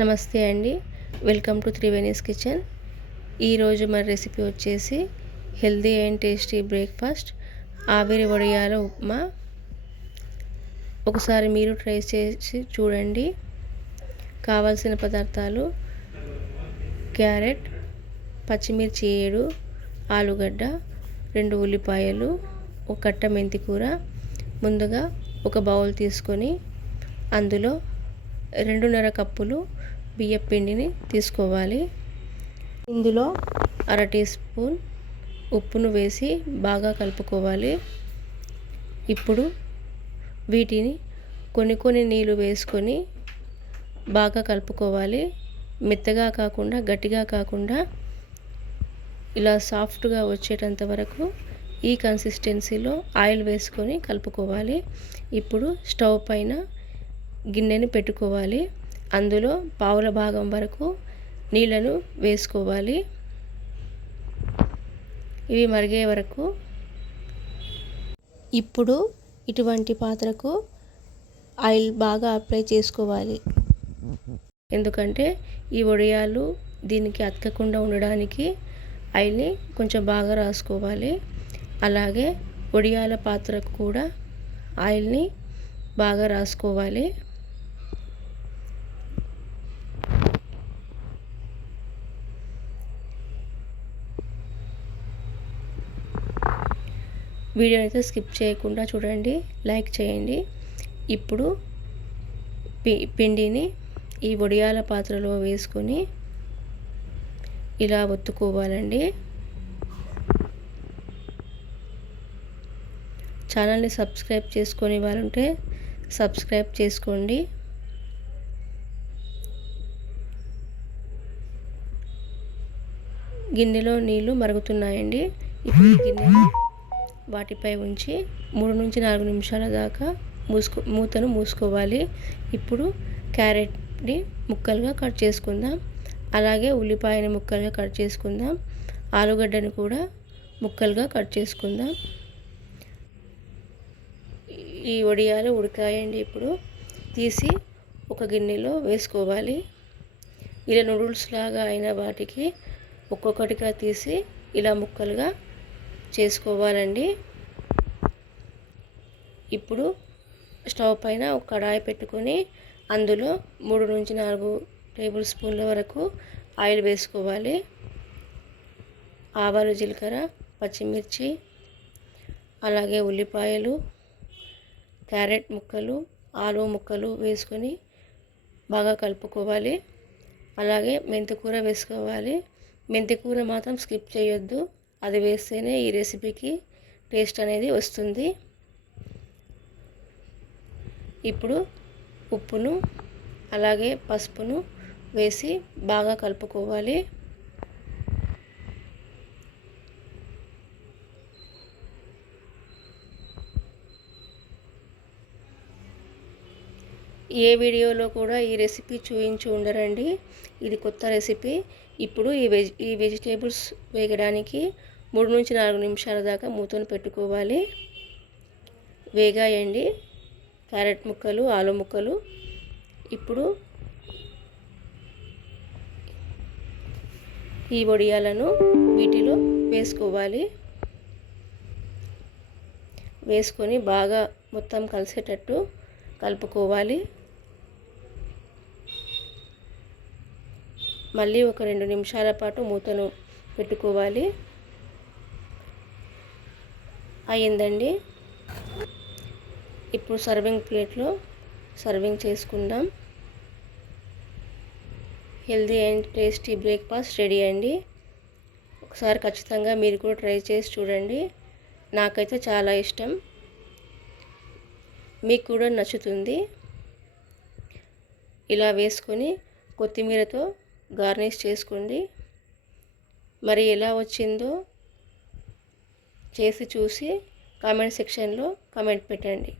నమస్తే అండి. Welcome to Triveni's kitchen ఈరోజు మన రెసిపీ వచ్చేసి హెల్దీ అండ్ టేస్టీ బ్రేక్ఫాస్ట్ ఆవిరి వడియాల ఉప్మా. ఒకసారి మీరు ట్రై చేసి చూడండి. కావాల్సిన పదార్థాలు క్యారెట్ పచ్చిమిర్చి ఏడు ఆలుగడ్డ రెండు ఉల్లిపాయలు ఒక కట్ట మెంతి కూర. ముందుగా ఒక బౌల్ తీసుకొని అందులో రెండున్నర కప్పులు బియ్యం పిండిని తీసుకోవాలి. ఇందులో అర టీ స్పూన్ ఉప్పును వేసి బాగా కలుపుకోవాలి. ఇప్పుడు వీటిని కొన్ని కొన్ని నీళ్ళు వేసుకొని బాగా కలుపుకోవాలి. మెత్తగా కాకుండా గట్టిగా కాకుండా ఇలా సాఫ్ట్గా వచ్చేటంత వరకు ఈ కన్సిస్టెన్సీలో ఆయిల్ వేసుకొని కలుపుకోవాలి. ఇప్పుడు స్టవ్ పైన గిన్నెని పెట్టుకోవాలి. అందులో పావుల భాగం వరకు నీళ్ళను వేసుకోవాలి. ఇవి మరిగే వరకు. ఇప్పుడు ఇటువంటి పాత్రకు ఆయిల్ బాగా అప్లై చేసుకోవాలి. ఎందుకంటే ఈ వడియాలు దీనికి అతకకుండా ఉండడానికి ఆయిల్ని కొంచెం బాగా రాసుకోవాలి. అలాగే వడియాల పాత్రకు కూడా ఆయిల్ని బాగా రాసుకోవాలి. వీడియో అయితే స్కిప్ చేయకుండా చూడండి లైక్ చేయండి. ఇప్పుడు పి పిండిని ఈ వడియాల పాత్రలో వేసుకొని ఇలా ఒత్తుకోవాలండి. ఛానల్ని సబ్స్క్రైబ్ చేసుకొని వారుంటే సబ్స్క్రైబ్ చేసుకోండి. గిన్నెలో నీళ్ళు మరుగుతున్నాయండి. ఇప్పుడు గిన్నెలో వాటిపై ఉంచి మూడు నుంచి నాలుగు నిమిషాల దాకా మూసుకో మూతను మూసుకోవాలి. ఇప్పుడు క్యారెట్ని ముక్కలుగా కట్ చేసుకుందాం. అలాగే ఉల్లిపాయని ముక్కలుగా కట్ చేసుకుందాం. ఆలుగడ్డని కూడా ముక్కలుగా కట్ చేసుకుందాం. ఈ వడియాలు ఉడకాయండి ఇప్పుడు. తీసి ఒక గిన్నెలో వేసుకోవాలి. ఇలా నూడిల్స్ లాగా అయిన వాటికి ఒక్కొక్కటిగా తీసి ఇలా ముక్కలుగా చేసుకోవాలండి. ఇప్పుడు స్టవ్ పైన ఒక కడాయి పెట్టుకొని అందులో మూడు నుంచి నాలుగు టేబుల్ స్పూన్ల వరకు ఆయిల్ వేసుకోవాలి. ఆవాలు జీలకర్ర పచ్చిమిర్చి అలాగే ఉల్లిపాయలు క్యారెట్ ముక్కలు ఆలు ముక్కలు వేసుకొని బాగా కలుపుకోవాలి. అలాగే మెంతికూర వేసుకోవాలి. మెంతికూర మాత్రం స్కిప్ చేయొద్దు. అది వేస్తేనే ఈ రెసిపీకి టేస్ట్ అనేది వస్తుంది. ఇప్పుడు ఉప్పును అలాగే పసుపును వేసి బాగా కలుపుకోవాలి. ఏ వీడియోలో కూడా ఈ రెసిపీ చూపించి ఉండరండి. ఇది కొత్త రెసిపీ. ఇప్పుడు ఈ వెజ్ ఈ వెజిటేబుల్స్ వేగడానికి మూడు నుంచి నాలుగు నిమిషాల దాకా మూతను పెట్టుకోవాలి. వేగాయండి. క్యారెట్ ముక్కలు ఆలు ముక్కలు. ఇప్పుడు ఈ వడియాలను వీటిలో వేసుకోవాలి. వేసుకొని బాగా మొత్తం కలిసేటట్టు కలుపుకోవాలి. మళ్ళీ ఒక రెండు నిమిషాల పాటు మూతను పెట్టుకోవాలి. అయ్యిందండి. ఇప్పుడు సర్వింగ్ ప్లేట్లో సర్వింగ్ చేసుకుందాం. Healthy and tasty breakfast ready అండి. ఒకసారి ఖచ్చితంగా మీరు కూడా ట్రై చేసి చూడండి. నాకైతే చాలా ఇష్టం. మీకు కూడా నచ్చుతుంది. ఇలా వేసుకొని కొత్తిమీరతో గార్నిష్ చేసుకోండి. మరి ఎలా వచ్చిందో చేసి చూసి కామెంట్ సెక్షన్లో కామెంట్ పెట్టండి.